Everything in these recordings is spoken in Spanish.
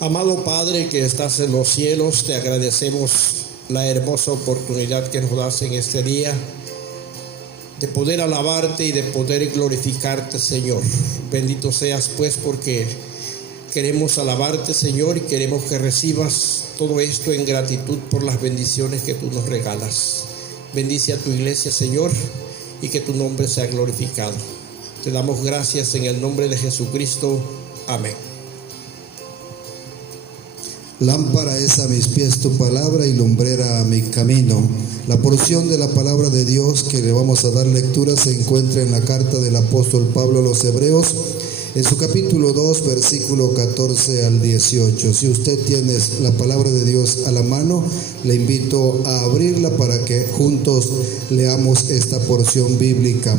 Amado Padre que estás en los cielos, te agradecemos la hermosa oportunidad que nos das en este día de poder alabarte y de poder glorificarte, Señor. Bendito seas pues, porque queremos alabarte, Señor, y queremos que recibas todo esto en gratitud por las bendiciones que tú nos regalas. Bendice a tu iglesia, Señor, y que tu nombre sea glorificado. Te damos gracias en el nombre de Jesucristo. Amén. Lámpara es a mis pies tu palabra y lumbrera a mi camino. La porción de la palabra de Dios que le vamos a dar lectura se encuentra en la carta del apóstol Pablo a los Hebreos, en su capítulo 2, versículo 14 al 18. Si usted tiene la palabra de Dios a la mano, le invito a abrirla para que juntos leamos esta porción bíblica.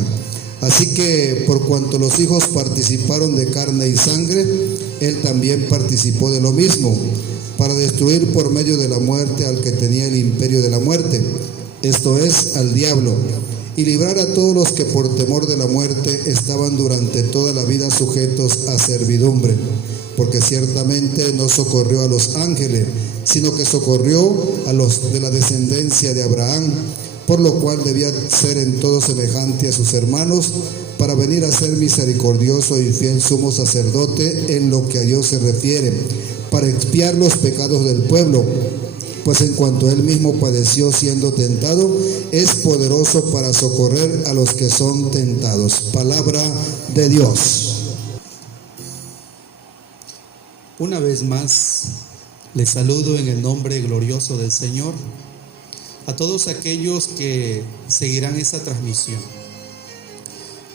Así que por cuanto los hijos participaron de carne y sangre, él también participó de lo mismo, para destruir por medio de la muerte al que tenía el imperio de la muerte, esto es, al diablo, y librar a todos los que por temor de la muerte estaban durante toda la vida sujetos a servidumbre, porque ciertamente no socorrió a los ángeles, sino que socorrió a los de la descendencia de Abraham, por lo cual debía ser en todo semejante a sus hermanos, para venir a ser misericordioso y fiel sumo sacerdote en lo que a Dios se refiere, para expiar los pecados del pueblo, pues en cuanto él mismo padeció siendo tentado, es poderoso para socorrer a los que son tentados. Palabra de Dios. Una vez más, les saludo en el nombre glorioso del Señor a todos aquellos que seguirán esta transmisión.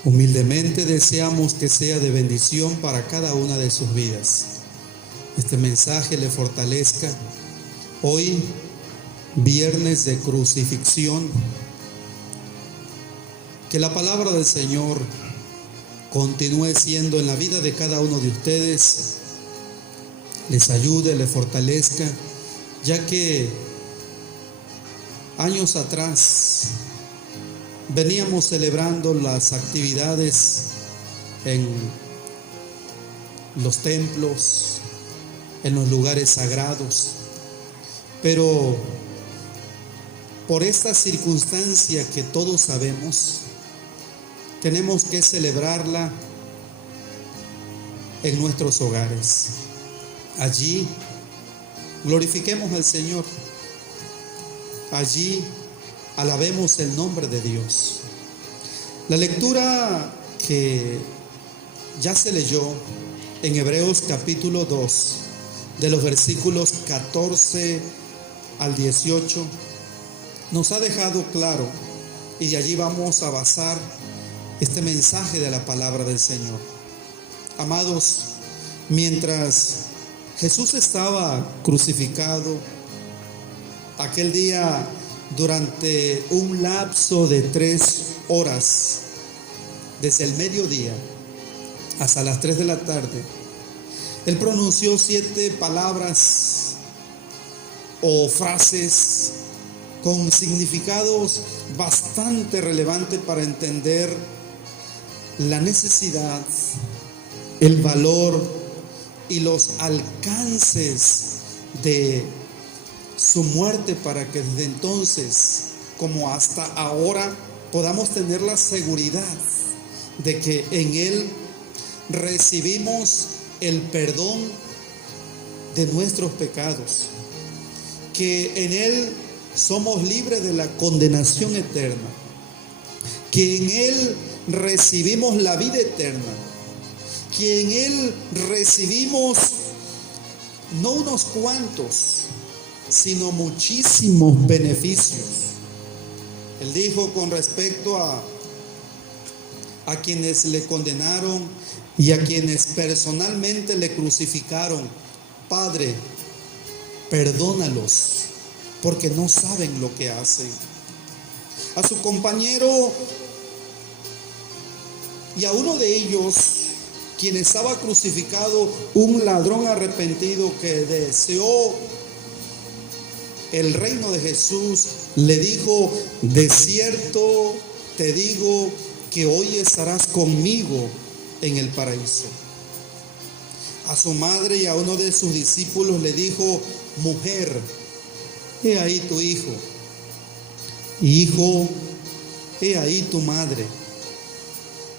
Humildemente deseamos que sea de bendición para cada una de sus vidas. Este mensaje le fortalezca hoy, viernes de crucifixión. Que la palabra del Señor continúe siendo en la vida de cada uno de ustedes, les ayude, les fortalezca, ya que años atrás veníamos celebrando las actividades en los templos, en los lugares sagrados, pero por esta circunstancia que todos sabemos, tenemos que celebrarla en nuestros hogares. Allí glorifiquemos al Señor, allí alabemos el nombre de Dios. La lectura que ya se leyó en Hebreos capítulo 2, de los versículos 14 al 18, nos ha dejado claro, y de allí vamos a basar este mensaje de la palabra del Señor. Amados, mientras Jesús estaba crucificado aquel día, durante un lapso de 3 horas, desde el mediodía hasta las 3 de la tarde, Él pronunció 7 palabras o frases con significados bastante relevantes para entender la necesidad, el valor y los alcances de su muerte, para que desde entonces como hasta ahora podamos tener la seguridad de que en Él recibimos el perdón de nuestros pecados, que en Él somos libres de la condenación eterna, que en Él recibimos la vida eterna, que en Él recibimos no unos cuantos, sino muchísimos beneficios. Él dijo con respecto a quienes le condenaron y a quienes personalmente le crucificaron: Padre, perdónalos, porque no saben lo que hacen. A su compañero y a uno de ellos, quien estaba crucificado, un ladrón arrepentido que deseó el reino de Jesús, le dijo: de cierto te digo que hoy estarás conmigo en el paraíso. a su madre y a uno de sus discípulos le dijo: mujer, he ahí tu hijo. Hijo, he ahí tu madre.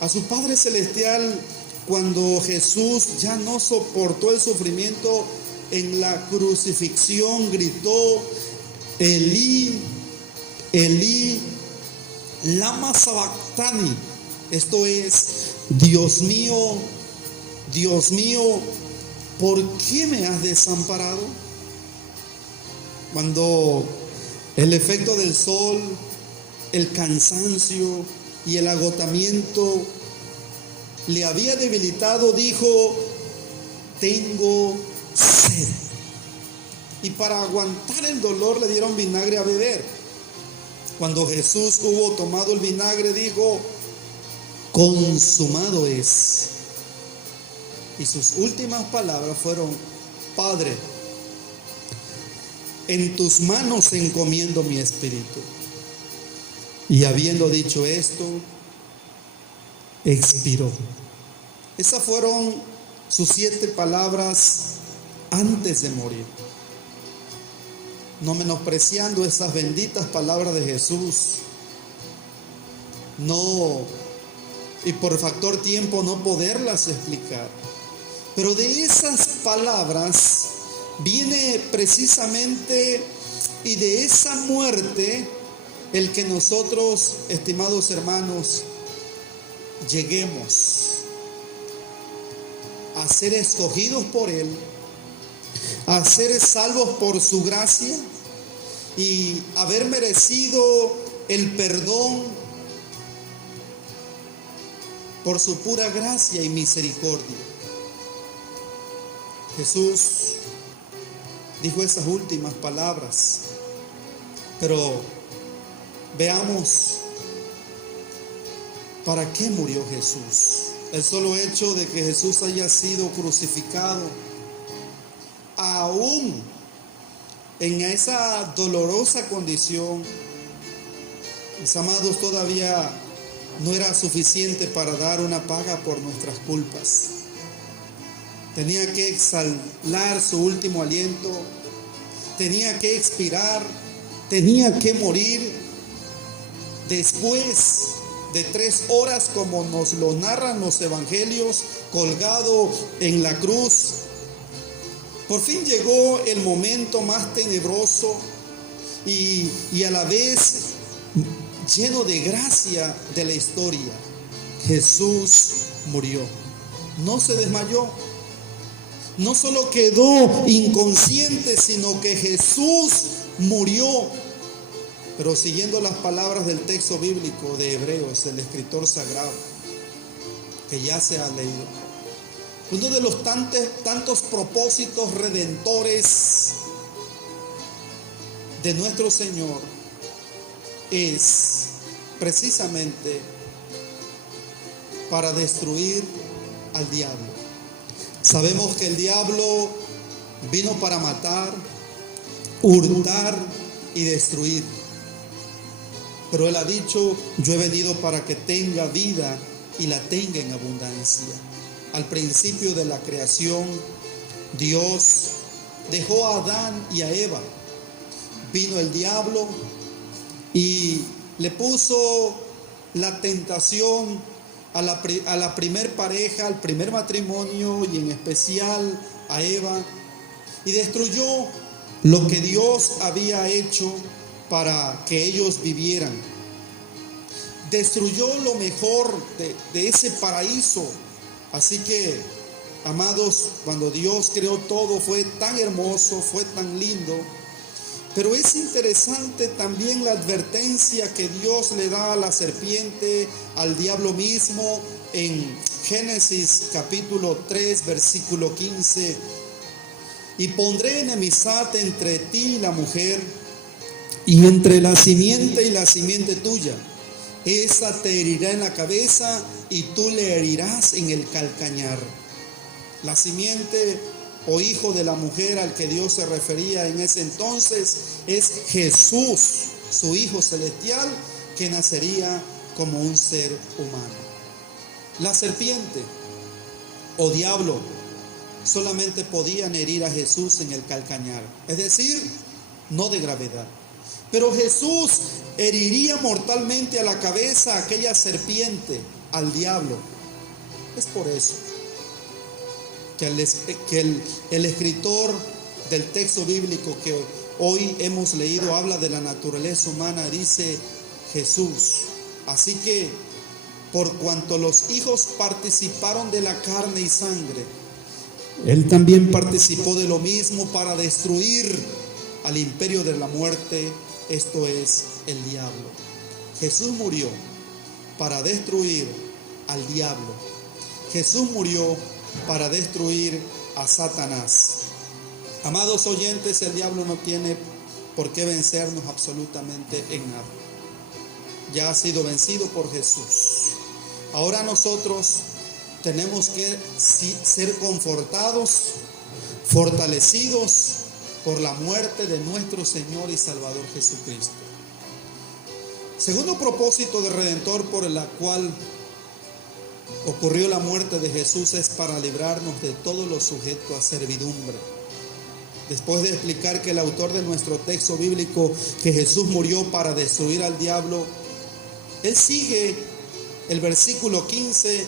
A su Padre Celestial, cuando Jesús ya no soportó el sufrimiento en la crucifixión, gritó: Elí, Elí, lama sabactani. Esto es: Dios mío, ¿por qué me has desamparado? Cuando el efecto del sol, el cansancio y el agotamiento le había debilitado, dijo: tengo sed. Y para aguantar el dolor le dieron vinagre a beber. Cuando Jesús hubo tomado el vinagre, dijo: consumado es. Y sus últimas palabras fueron: Padre, en tus manos encomiendo mi espíritu. Y habiendo dicho esto, expiró. Esas fueron sus 7 palabras antes de morir. No menospreciando esas benditas palabras de Jesús. No, y por factor tiempo no poderlas explicar. Pero de esas palabras viene precisamente, y de esa muerte, el que nosotros, estimados hermanos, lleguemos a ser escogidos por Él, a ser salvos por su gracia y haber merecido el perdón por su pura gracia y misericordia. Jesús dijo esas últimas palabras, pero veamos para qué murió Jesús. El solo hecho de que Jesús haya sido crucificado, aún en esa dolorosa condición, mis amados, todavía no era suficiente para dar una paga por nuestras culpas. Tenía que exhalar su último aliento, tenía que expirar, tenía que morir. Después de 3 horas, como nos lo narran los evangelios, colgado en la cruz, por fin llegó el momento más tenebroso y a la vez lleno de gracia de la historia. Jesús murió, no se desmayó, no solo quedó inconsciente, sino que Jesús murió. Pero siguiendo las palabras del texto bíblico de Hebreos, el escritor sagrado, que ya se ha leído, uno de los tantos propósitos redentores de nuestro Señor es precisamente para destruir al diablo. Sabemos que el diablo vino para matar, hurtar y destruir. Pero Él ha dicho: yo he venido para que tenga vida y la tenga en abundancia. Al principio de la creación, Dios dejó a Adán y a Eva. Vino el diablo y le puso la tentación a la primer pareja, al primer matrimonio, y en especial a Eva, y destruyó lo que Dios había hecho para que ellos vivieran. Destruyó lo mejor de ese paraíso. Así que, amados, cuando Dios creó todo, fue tan hermoso, fue tan lindo. Pero es interesante también la advertencia que Dios le da a la serpiente, al diablo mismo, en Génesis capítulo 3, versículo 15. Y pondré enemistad entre ti y la mujer, y entre la simiente y la simiente tuya. Esa te herirá en la cabeza y tú le herirás en el calcañar. La simiente o hijo de la mujer al que Dios se refería en ese entonces es Jesús, su Hijo celestial, que nacería como un ser humano. La serpiente o diablo solamente podían herir a Jesús en el calcañar, es decir, no de gravedad. Pero Jesús heriría mortalmente a la cabeza a aquella serpiente, al diablo. Es por eso que el escritor del texto bíblico que hoy hemos leído habla de la naturaleza humana, dice Jesús. Así que por cuanto los hijos participaron de la carne y sangre, Él también participó de lo mismo para destruir al imperio de la muerte, esto es, el diablo. Jesús murió para destruir al diablo. Jesús murió para destruir a Satanás. Amados oyentes, el diablo no tiene por qué vencernos absolutamente en nada. Ya ha sido vencido por Jesús. Ahora nosotros tenemos que ser confortados, fortalecidos por la muerte de nuestro Señor y Salvador Jesucristo. Segundo propósito del Redentor por el cual ocurrió la muerte de Jesús es para librarnos de todo lo sujeto a servidumbre. Después de explicar que el autor de nuestro texto bíblico, que Jesús murió para destruir al diablo, él sigue el versículo 15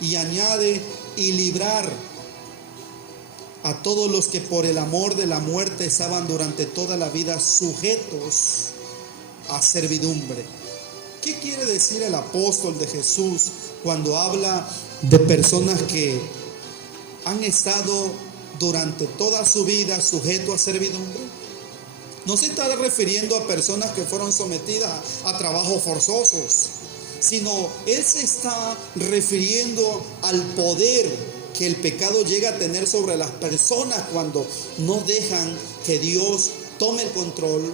y añade: y librar a todos los que por el amor de la muerte estaban durante toda la vida sujetos a servidumbre. ¿Qué quiere decir el apóstol de Jesús cuando habla de personas que han estado durante toda su vida sujetos a servidumbre? No se está refiriendo a personas que fueron sometidas a trabajos forzosos, sino Él se está refiriendo al poder que el pecado llega a tener sobre las personas cuando no dejan que Dios tome el control,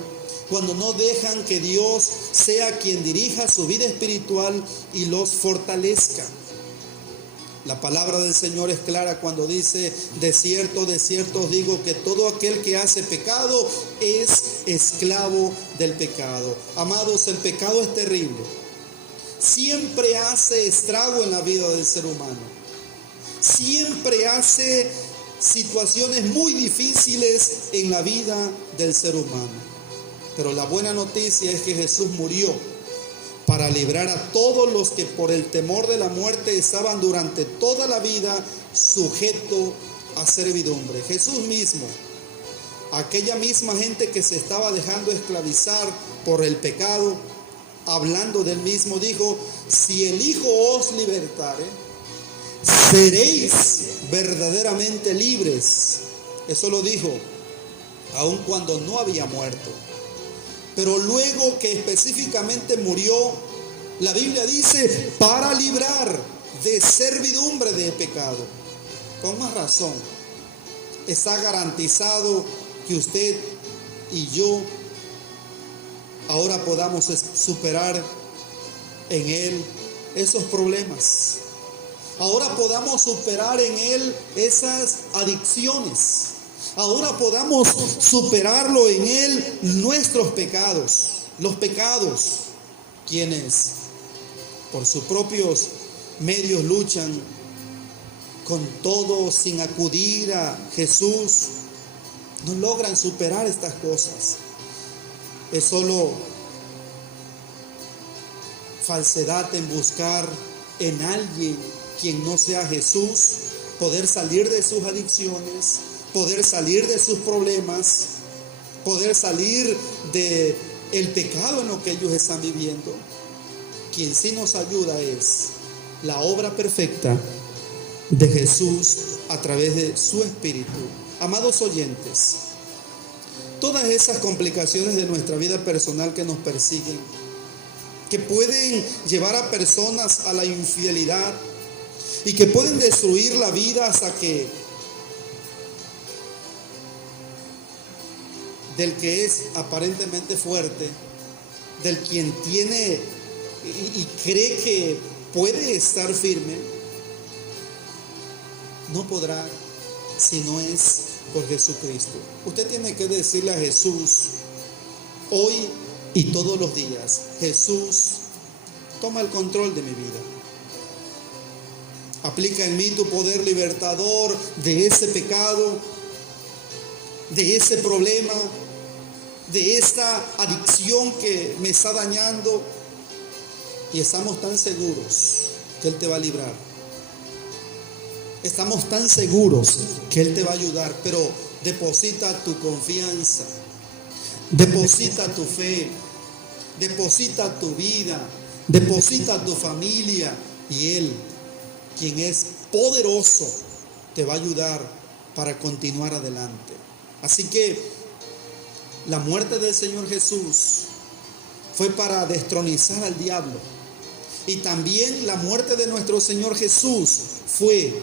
cuando no dejan que Dios sea quien dirija su vida espiritual y los fortalezca. La palabra del Señor es clara cuando dice: de cierto os digo que todo aquel que hace pecado es esclavo del pecado. Amados, el pecado es terrible. Siempre hace estrago en la vida del ser humano. Siempre hace situaciones muy difíciles en la vida del ser humano. Pero la buena noticia es que Jesús murió para librar a todos los que por el temor de la muerte estaban durante toda la vida sujetos a servidumbre. Jesús mismo, aquella misma gente que se estaba dejando esclavizar por el pecado, hablando del mismo, dijo: si el Hijo os libertare, seréis verdaderamente libres. Eso lo dijo aun cuando no había muerto. Pero luego que específicamente murió, la Biblia dice: para librar de servidumbre de pecado. Con más razón, está garantizado que usted y yo ahora podamos superar en Él esos problemas. Ahora podamos superar en Él esas adicciones. Ahora podamos superarlo en Él, nuestros pecados. Los pecados, quienes por sus propios medios luchan con todo sin acudir a Jesús, no logran superar estas cosas. Es solo falsedad en buscar en alguien quien no sea Jesús poder salir de sus adicciones, poder salir de sus problemas, poder salir de el pecado en lo que ellos están viviendo. Quien sí nos ayuda es la obra perfecta de Jesús a través de su Espíritu. Amados oyentes, todas esas complicaciones de nuestra vida personal que nos persiguen, que pueden llevar a personas a la infidelidad y que pueden destruir la vida hasta que del que es aparentemente fuerte, del quien tiene y cree que puede estar firme, no podrá si no es por Jesucristo. Usted tiene que decirle a Jesús hoy y todos los días: Jesús, toma el control de mi vida. Aplica en mí tu poder libertador de ese pecado, de ese problema, de esta adicción que me está dañando. Y estamos tan seguros que Él te va a librar. Estamos tan seguros que Él te va a ayudar, pero deposita tu confianza, deposita tu fe, deposita tu vida, deposita tu familia, y Él, quien es poderoso, te va a ayudar para continuar adelante. Así que la muerte del Señor Jesús fue para destronizar al diablo, y también la muerte de nuestro Señor Jesús fue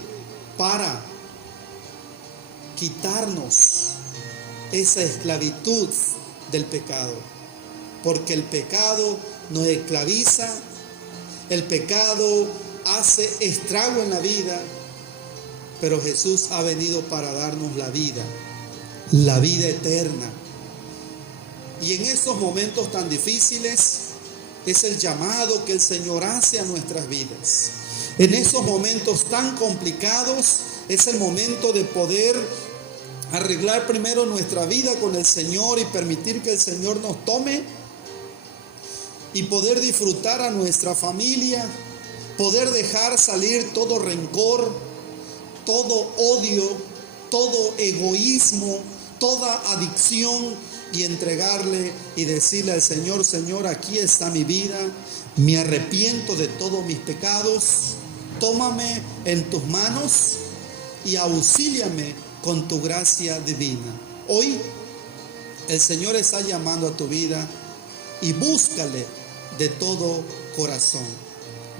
para quitarnos esa esclavitud del pecado, porque el pecado nos esclaviza, el pecado hace estrago en la vida, pero Jesús ha venido para darnos la vida eterna. Y en estos momentos tan difíciles es el llamado que el Señor hace a nuestras vidas. En esos momentos tan complicados es el momento de poder arreglar primero nuestra vida con el Señor y permitir que el Señor nos tome, y poder disfrutar a nuestra familia, poder dejar salir todo rencor, todo odio, todo egoísmo, toda adicción, y entregarle y decirle al Señor: Señor, aquí está mi vida, me arrepiento de todos mis pecados, tómame en tus manos y auxíliame con tu gracia divina. Hoy el Señor está llamando a tu vida, y búscale de todo corazón.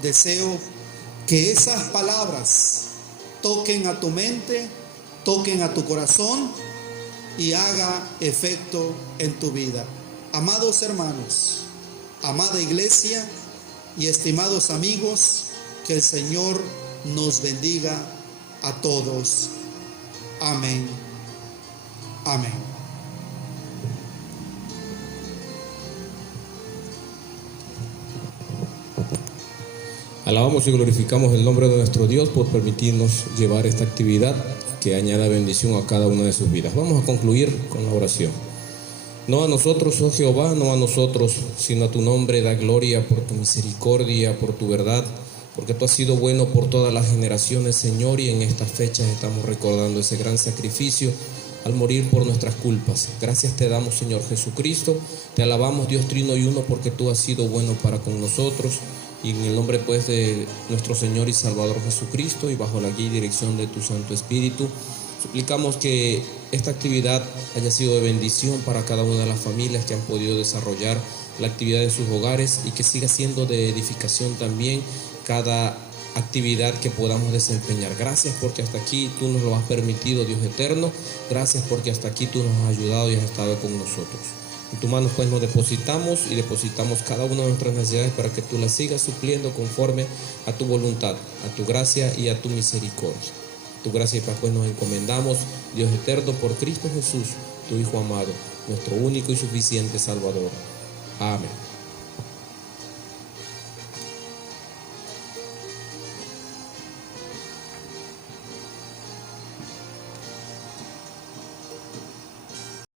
Deseo que esas palabras toquen a tu mente, toquen a tu corazón y haga efecto en tu vida. Amados hermanos, amada iglesia y estimados amigos, que el Señor nos bendiga a todos. Amén. Amén. Alabamos y glorificamos el nombre de nuestro Dios por permitirnos llevar esta actividad que añada bendición a cada una de sus vidas. Vamos a concluir con la oración. No a nosotros, oh Jehová, no a nosotros, sino a tu nombre da gloria por tu misericordia, por tu verdad, porque tú has sido bueno por todas las generaciones, Señor, y en estas fechas estamos recordando ese gran sacrificio al morir por nuestras culpas. Gracias te damos, Señor Jesucristo, te alabamos, Dios Trino y Uno, porque tú has sido bueno para con nosotros. Y en el nombre pues de nuestro Señor y Salvador Jesucristo, y bajo la guía y dirección de tu Santo Espíritu, suplicamos que esta actividad haya sido de bendición para cada una de las familias que han podido desarrollar la actividad en sus hogares, y que siga siendo de edificación también cada actividad que podamos desempeñar. Gracias porque hasta aquí tú nos lo has permitido, Dios eterno. Gracias porque hasta aquí tú nos has ayudado y has estado con nosotros. En tus manos pues nos depositamos, y depositamos cada una de nuestras necesidades para que tú las sigas supliendo conforme a tu voluntad, a tu gracia y a tu misericordia. Tu gracia y paz pues nos encomendamos, Dios eterno, por Cristo Jesús, tu Hijo amado, nuestro único y suficiente Salvador. Amén.